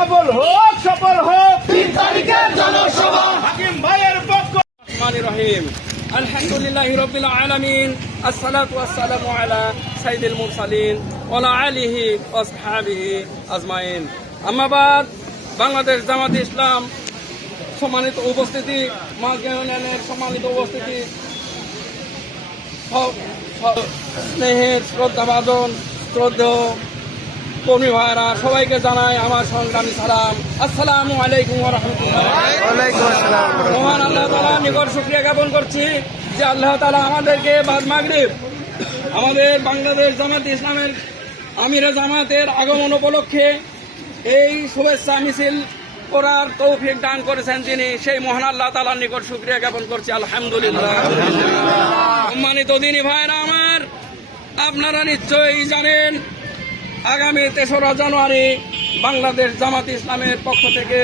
সফল হোক 3 তারিখের জনসভা। হাকিম ভাইয়ের পক্ষ। রহমানির রহিম। আলহামদুলিল্লাহি রাব্বিল আলামিন। আসসালাতু ওয়াসসালামু আলা সাইয়্যিদিল মুরসালিন ওয়া আলা আলিহি ওয়া আসহাবিহি আজমাইন। আম্মা বাদ। বাংলাদেশ জামাত ইসলাম সম্মানিত উপস্থিতি, মাঝখানে ইউনিয়নের সম্মানিত উপস্থিতি, স্নেহের শ্রদ্ধাভাজন শ্রদ্ধেয় কর্মী ভাইরা, সবাইকে জানাই আমার সংগ্রামী সালাম। আসসালামু আলাইকুম ওয়া রাহমাতুল্লাহ। মহান আল্লাহ তাআলার নিকট শুকরিয়া জ্ঞাপন করছি যে আল্লাহ তাআলা আমাদেরকে বাদ মাগরিব আমাদের বাংলাদেশ জামাত ইসলামের আমিরে জামাতের আগমন উপলক্ষে এই শুভেচ্ছা মিছিল করার তৌফিক দান করেছেন যিনি, সেই মহান আল্লাহ তাআলার নিকট শুকরিয়া জ্ঞাপন করছি আলহামদুলিল্লাহ। সম্মানিত দিনী ভাইরা আমার, আপনারা নিশ্চয়ই জানেন আগামী 3রা জানুয়ারি বাংলাদেশ জামাত ইসলামের পক্ষ থেকে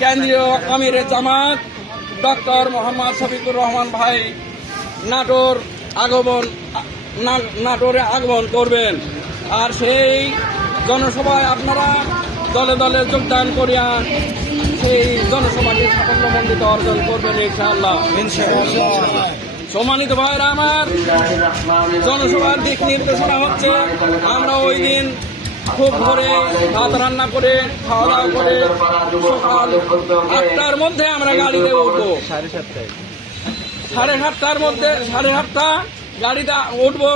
কেন্দ্রীয় আমিরে জামাত ডক্টর মোহাম্মদ শফিকুর রহমান ভাই নাটোরে আগমন করবেন। আর সেই জনসভায় আপনারা দলে দলে যোগদান করিয়া সেই জনসভাকে সাফল্যমণ্ডিত অর্জন করবেন ইনশাআল্লাহ। সম্মানিত ভাইরা আমার, জনসভার দিক নির্দেশনা হচ্ছে আমরা ওই দিন খুব ভোরে ভাত রান্না করে খাওয়া দাওয়া করে সকাল 8টার মধ্যে আমরা গাড়িতে উঠবো। 7:30টার মধ্যে 7:30টা গাড়িতে উঠবো।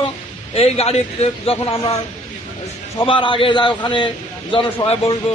এই গাড়িতে যখন আমরা সবার আগে যাই ওখানে জনসভায় বসবো।